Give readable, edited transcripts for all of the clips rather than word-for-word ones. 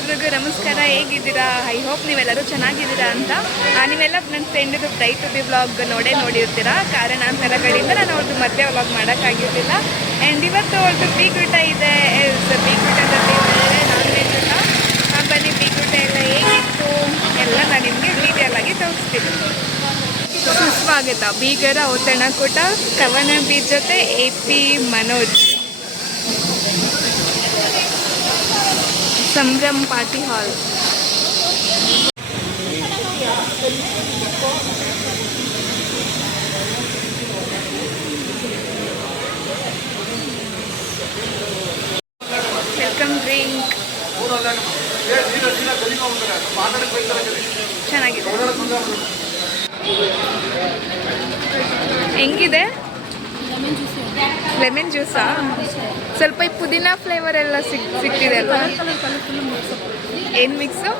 ಎಲ್ರಿಗೂ ನಮಸ್ಕಾರ. ಹೇಗಿದ್ದೀರಾ? ಐ ಹೋಪ್ ನೀವೆಲ್ಲರೂ ಚೆನ್ನಾಗಿದ್ದೀರಾ ಅಂತ. ನೀವೆಲ್ಲ ನನ್ನ ಫ್ರೆಂಡ್ದು ಬ್ರೈಟ್ ಟು ಬಿ ವ್ಲಾಗ್ ನೋಡಿರ್ತೀರಾ. ಕಾರಣಾಂತರಗಳಿಂದ ನಾನು ಅವ್ರದ್ದು ಮದುವೆ ವ್ಲಾಗ್ ಮಾಡೋಕ್ಕಾಗಿರಲಿಲ್ಲ. ಆ್ಯಂಡ್ ಇವತ್ತು ಅವ್ರದ್ದು ಬೀಗೂಟ ಇದೆ. ಬೀಗೂಟದಲ್ಲಿ ಒಳ್ಳೆ ನಾನ್ ವೆಜ್ ಊಟ. ಬನ್ನಿ, ಬೀಗೂಟ ಎಲ್ಲ ಹೇಗಿತ್ತು ಎಲ್ಲ ನಾನು ನಿಮಗೆ ಡೀಟೇಲ್ ಆಗಿ ತೋರಿಸ್ತೀನಿ. ಸುಸ್ವಾಗತ ಬೀಗರ ಔತಣಕೂಟ ಕವನ ಬೀಚ್ ಜೊತೆ AP Manoj. Sambhram party hall. Welcome drink ಚೆನ್ನಾಗಿದೆ. ಹೆಂಗಿದೆ? ಲೆಮನ್ ಜ್ಯೂಸಾ? ಸ್ವಲ್ಪ ಈ ಪುದೀನಾ ಫ್ಲೇವರ್ ಎಲ್ಲ ಸಿಕ್ತಿದೆ ಅಲ್ವಾ? ಏನು ಮಿಕ್ಸು?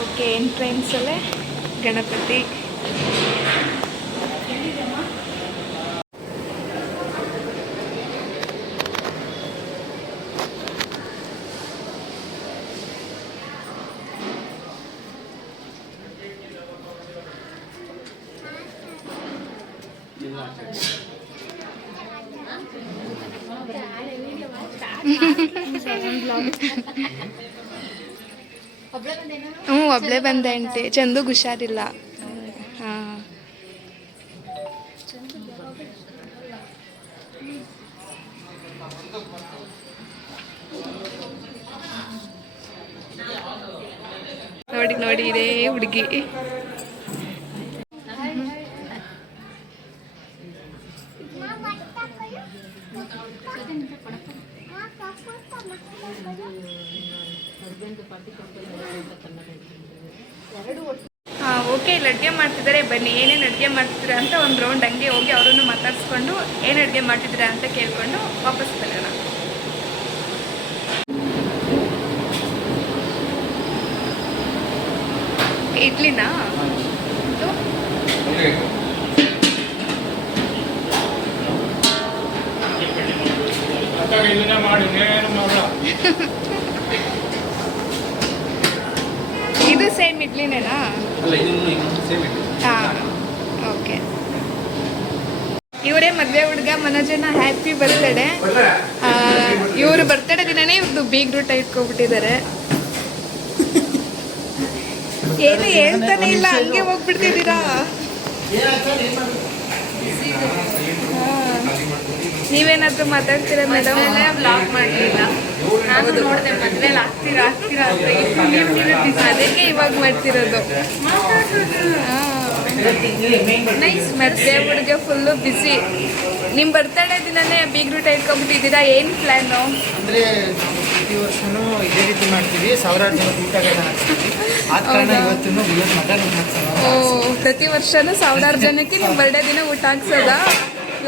ಓಕೆ, ಎಂಟ್ರೆನ್ಸಲ್ಲೇ ಗಣಪತಿ. ಒಬ್ಳೆ ಬಂದೆ ಅಂತೆ. ಚಂದುಗ್ ಹುಷಾರಿಲ್ಲ. ಹಾಂ, ನೋಡಿ ನೋಡಿ ಇದೇ ಹುಡುಗಿ. ಓಕೆ, ಇಲ್ಲಿ ಅಡುಗೆ ಮಾಡ್ತಿದ್ದಾರೆ. ಬನ್ನಿ, ಏನೇನು ಅಡುಗೆ ಮಾಡ್ತಿದ್ದೀರಾ ಅಂತ ಒಂದು ರೌಂಡ್ ಹಂಗೆ ಹೋಗಿ ಅವರನ್ನು ಮಾತಾಡಿಸ್ಕೊಂಡು ಏನು ಅಡುಗೆ ಮಾಡ್ತಿದ್ದೀರಾ ಅಂತ ಕೇಳಿಕೊಂಡು ವಾಪಸ್ ಬರೋಣ. ಇಡ್ಲಿನಾ? ಇದು ಸೇಮ್ ಇಡ್ಲಿನೇನಾ? ಹಾಂ, ಓಕೆ. ಇವರೇ ಮದುವೆ ಹುಡುಗ ಮನೋಜನ ಹ್ಯಾಪಿ ಬರ್ತ್ಡೇ. ಇವರು ಬರ್ತ್ಡೇ ದಿನನೇ ಇವ್ರದ್ದು ಬೀಗ್ರೂಟ ಇಟ್ಕೊಬಿಟ್ಟಿದ್ದಾರೆ. ಏನು ಹೇಳ್ತಾನೆ ಇಲ್ಲ, ಹಂಗೆ ಹೋಗ್ಬಿಡ್ತಿದ್ದೀರಾ? ನೀವೇನಾದ್ರೂ ಮಾತಾಡ್ತೀರಾ ಮೇಡಮ್? ಬ್ಲಾಗ್ ಮಾಡಲಿಲ್ಲ, ನಾನು ನೋಡಿದೆ ಮದುವೆಲಿ ಆಗ್ತೀರಾ ಅಂತ. ಅದಕ್ಕೆ ಇವಾಗ ಮಾಡ್ತಿರೋದು. ಮದುವೆ ಹುಡುಗ ಫುಲ್ಲು ಬಿಸಿ. ನಿಮ್ಮ ಬರ್ತಡೇ ದಿನನೇ ಬೀಗ್ರೂಟ ಇಟ್ಕೊಂಡ್ಬಿಟ್ಟಿದ್ದೀರಾ. ಏನು ಪ್ಲ್ಯಾನು? ಅಂದರೆ ಪ್ರತಿ ವರ್ಷವೂ ಇದೇ ರೀತಿ ಮಾಡ್ತೀವಿ. ಸಾವಿರಾರು ಜನ ಪ್ರತಿ ವರ್ಷನೂ ಸಾವಿರಾರು ಜನಕ್ಕೆ ನಿಮ್ಮ ಬರ್ಡೇ ದಿನ ಊಟ ಹಾಕ್ಸೋದಾ?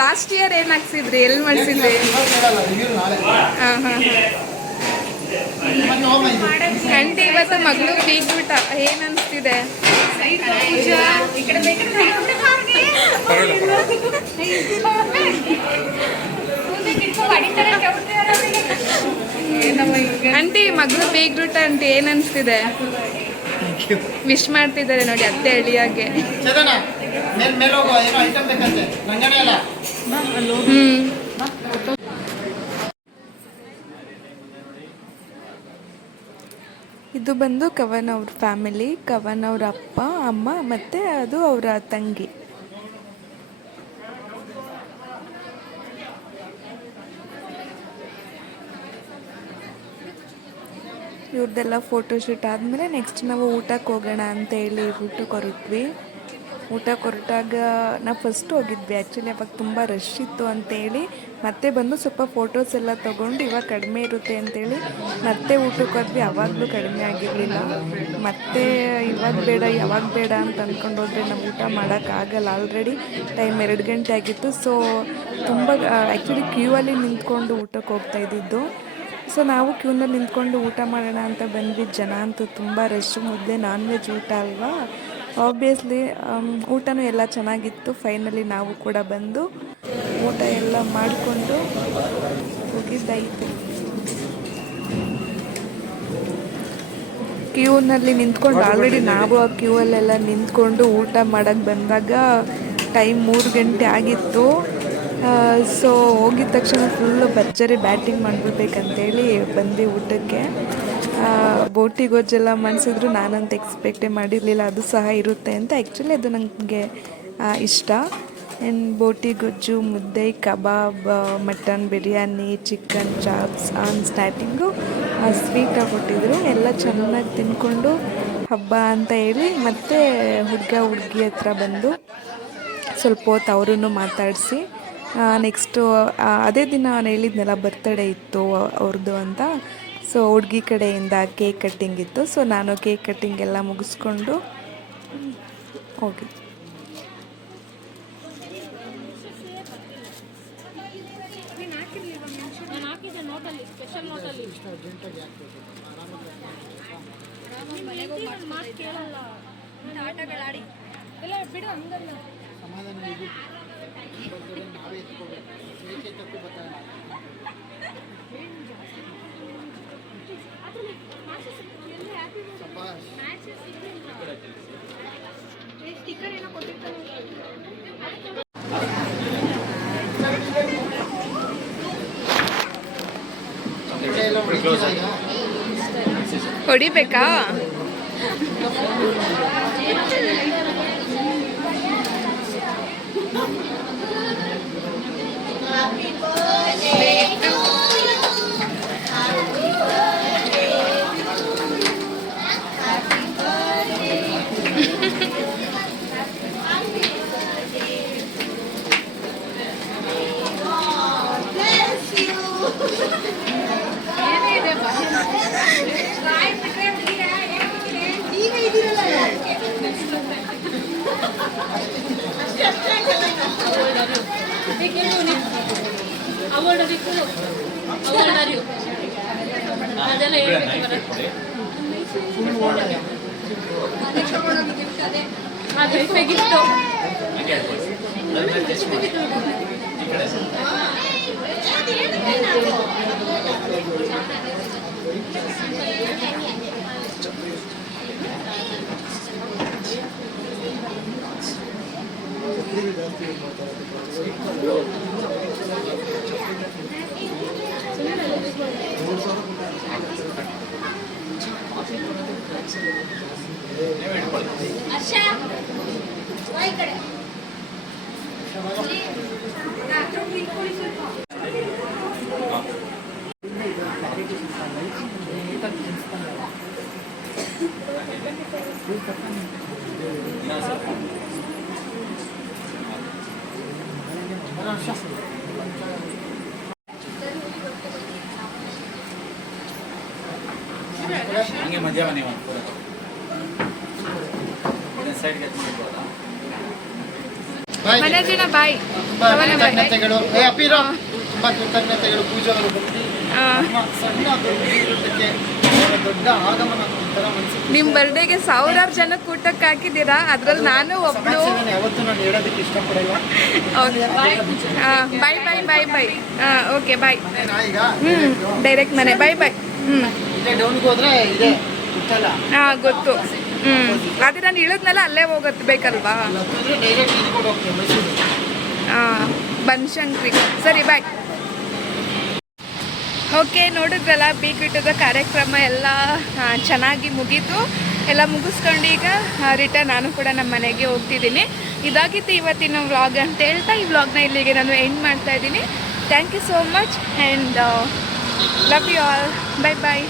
ಲಾಸ್ಟ್ ಇಯರ್ ಏನು ಹಾಕ್ಸಿದ್ರಿ? ಎಲ್ಲಿ ಮಾಡಿಸಿದ್ರಿ? ಹಾಂ ಹಾಂ. ಆಂಟಿ, ಇವತ್ತು ಮಗಳು ಬೀಗ್ರೂಟ ಏನು ಅನಿಸ್ತಿದೆ? ಆಂಟಿ, ಮಗಳು ಬೀಗ್ರೂಟ ಆಂಟಿ ಏನು ಅನಿಸ್ತಿದೆ? ವಿಶ್ ಮಾಡ್ತಿದ್ದಾರೆ ನೋಡಿ ಅತ್ತೆ ಅಳಿಯಾಗೆ. ಇದು ಬಂದು ಕವನ್ ಅವ್ರ ಫ್ಯಾಮಿಲಿ. ಕವನ್ ಅವ್ರ ಅಪ್ಪ ಅಮ್ಮ ಮತ್ತು ಅದು ಅವರ ತಂಗಿ. ಇವ್ರದ್ದೆಲ್ಲ ಫೋಟೋಶೂಟ್ ಆದಮೇಲೆ ನೆಕ್ಸ್ಟ್ ನಾವು ಊಟಕ್ಕೆ ಹೋಗೋಣ ಅಂತೇಳಿ ಊಟಕ್ಕೆ ಹೊರಟ್ವಿ. ಊಟಕ್ಕೆ ಹೊರಟಾಗ ನಾವು ಫಸ್ಟ್ ಹೋಗಿದ್ವಿ. ಆ್ಯಕ್ಚುಲಿ ಅವಾಗ ತುಂಬ ರಶ್ ಇತ್ತು ಅಂತೇಳಿ ಮತ್ತೆ ಬಂದು ಸ್ವಲ್ಪ ಫೋಟೋಸ್ ಎಲ್ಲ ತೊಗೊಂಡು ಇವಾಗ ಕಡಿಮೆ ಇರುತ್ತೆ ಅಂತೇಳಿ ಮತ್ತೆ ಊಟಕ್ಕೆ ಹೋದ್ವಿ. ಆವಾಗಲೂ ಕಡಿಮೆ ಆಗಿರಲಿಲ್ಲ. ಮತ್ತೆ ಇವಾಗ ಬೇಡ ಯಾವಾಗ ಬೇಡ ಅಂತ ಅಂದ್ಕೊಂಡು ಹೋದರೆ ನಾವು ಊಟ ಮಾಡೋಕ್ಕಾಗಲ್ಲ. ಆಲ್ರೆಡಿ ಟೈಮ್ 2 ಗಂಟೆ ಆಗಿತ್ತು. ಸೊ ತುಂಬ ಆ್ಯಕ್ಚುಲಿ ಕ್ಯೂ ಅಲ್ಲಿ ನಿಂತ್ಕೊಂಡು ಊಟಕ್ಕೆ ಹೋಗ್ತಾ ಇದ್ದಿದ್ದು. ಸೊ ನಾವು ಕ್ಯೂನಲ್ಲಿ ನಿಂತ್ಕೊಂಡು ಊಟ ಮಾಡೋಣ ಅಂತ ಬಂದ್ವಿ. ಜನ ಅಂತೂ ತುಂಬ ರಶ್, ಮುದ್ದೆ ನಾನ್ ವೆಜ್ ಊಟ ಅಲ್ವಾ, ಆಬ್ವಿಯಸ್ಲಿ ಊಟನೂ ಎಲ್ಲ ಚೆನ್ನಾಗಿತ್ತು. ಫೈನಲಿ ನಾವು ಕೂಡ ಬಂದು ಊಟ ಎಲ್ಲ ಮಾಡಿಕೊಂಡು ಹೋಗಿದ್ದಾಯಿತು. ಕ್ಯೂನಲ್ಲಿ ನಿಂತ್ಕೊಂಡು ಆಲ್ರೆಡಿ ನಾವು ಆ ಕ್ಯೂವಲ್ಲೆಲ್ಲ ನಿಂತ್ಕೊಂಡು ಊಟ ಮಾಡೋಕ್ಕೆ ಬಂದಾಗ ಟೈಮ್ 3 ಗಂಟೆ ಆಗಿತ್ತು. ಸೊ ಹೋಗಿದ ತಕ್ಷಣ ಫುಲ್ಲು ಭರ್ಜರಿ ಬ್ಯಾಟಿಂಗ್ ಮಾಡಿಬಿಡ್ಬೇಕಂತೇಳಿ ಬಂದ್ವಿ ಊಟಕ್ಕೆ. ಬೋಟಿ ಗೊಜ್ಜೆಲ್ಲ ಮಾಡಿಸಿದ್ರು, ನಾನಂತ ಎಕ್ಸ್ಪೆಕ್ಟೇ ಮಾಡಿರಲಿಲ್ಲ ಅದು ಸಹ ಇರುತ್ತೆ ಅಂತ. ಆ್ಯಕ್ಚುಲಿ ಅದು ನನಗೆ ಇಷ್ಟ. ಆ್ಯಂಡ್ ಬೋಟಿ ಗೊಜ್ಜು, ಮುದ್ದೆ, kebab, mutton biryani, chicken chops, starting ಸ್ವೀಟಾಗಿ ಕೊಟ್ಟಿದ್ರು. ಎಲ್ಲ ಚೆನ್ನಾಗಿ ತಿಂದ್ಕೊಂಡು ಹಬ್ಬ ಅಂತ ಹೇಳಿ ಮತ್ತೆ ಹುಡುಗಿ ಹತ್ರ ಬಂದು ಸ್ವಲ್ಪ ಹೊತ್ತು ಅವರನ್ನು ಮಾತಾಡಿಸಿ ನೆಕ್ಸ್ಟು ಅದೇ ದಿನ ನಾನು ಹೇಳಿದ್ನಲ್ಲ ಬರ್ತಡೇ ಇತ್ತು ಅವ್ರದ್ದು ಅಂತ. ಸೊ ಹುಡುಗಿ ಕಡೆಯಿಂದ ಕೇಕ್ ಕಟ್ಟಿಂಗ್ ಇತ್ತು. ಸೊ ನಾನು ಕೇಕ್ ಕಟ್ಟಿಂಗ್ ಎಲ್ಲ ಮುಗಿಸ್ಕೊಂಡು ಹೋಗಿ ಆಟಗಳಾಡಿ ಎಲ್ಲ ಬಿಡು ಹಂಗಲ್ಲ ಸಮಾಧಾನ ಇದು ನಾವೇ ಎತ್ಕೋಬೇಕು ಏಕೆ ತಪ್ಪು ಬರ್ತಾನೆ ಸ್ಟಿಕ್ಕರ್ ಏನೋ ಕೊಟ್ಟಿರ್ತಾರೆ. ಹೊಡಿಬೇಕಾ? ಅದೆಲ್ಲ ಗಿಫ್ಟು ಹಂಗೆ ಮಧ್ಯ ಮನೆ ಸೈಡ್ಗೆ ಮನೆ ಜನ ಬಾಯ್ ಕೃತಜ್ಞತೆಗಳು. ಅಪ್ಪಿರೋ ತುಂಬಾ ಕೃತಜ್ಞತೆಗಳು. ಪೂಜಾ ಅವರು ಬಂದು ನಮ್ಮ ಸಣ್ಣ ದೊಡ್ಡಕ್ಕೆ ದೊಡ್ಡ ಆಗಮನ ಒಂಥರ ಮನಸ್ಸಿಗೆ ನಿಮ್ಮ ಬರ್ಡೇಗೆ 1000 ಜನಕ್ಕೆ ಊಟಕ್ಕೆ ಹಾಕಿದ್ದೀರಾ, ಅದ್ರಲ್ಲಿ ನಾನು ಒಬ್ಳು. ಯಾವತ್ತೂ ನಾನು ಹೇಳೋದಕ್ಕೆ ಇಷ್ಟಪಡಲ್ಲ. Bye bye bye bye. Okay bye. ಈಗ ಡೈರೆಕ್ಟ್ ಮನೆ. ಬಾಯ್ ಬಾಯ್. ಇಲ್ಲೇ ಡೌನ್ಗೆ ಹೋದ್ರೆ ಇದೆ ಗೊತ್ತಲ್ಲ. ಗೊತ್ತು. ಅದೇ ನಾನು ಇಳಿದ್ನಲ್ಲ ಅಲ್ಲೇ ಹೋಗೋದು ಬೇಕಲ್ವಾ. ಡೈರೆಕ್ಟ್ ಇದ್ಕೊಂಡು ಹೋಗ್ತೇವೆ ಮೈಸೂರು. ಬನಶಂಕರಿ. ಸರಿ ಬಾಯ್. ಓಕೆ, ನೋಡಿದ್ರಲ್ಲ ಬೀಗ್ಬಿಟ್ಟದ ಕಾರ್ಯಕ್ರಮ ಎಲ್ಲ ಚೆನ್ನಾಗಿ ಮುಗೀತು. ಎಲ್ಲ ಮುಗಿಸ್ಕೊಂಡು ಈಗ ರಿಟರ್ನ್ ನಾನು ಕೂಡ ನಮ್ಮ ಮನೆಗೆ ಹೋಗ್ತಿದ್ದೀನಿ. ಇದಾಗಿತ್ತು ಇವತ್ತಿನ ವ್ಲಾಗ್ ಅಂತ ಹೇಳ್ತಾ ಈ ವ್ಲಾಗ್ನ ಇಲ್ಲಿಗೆ ನಾನು ಎಂಡ್ ಮಾಡ್ತಾ ಇದ್ದೀನಿ. Thank you so much and love you all. Bye bye.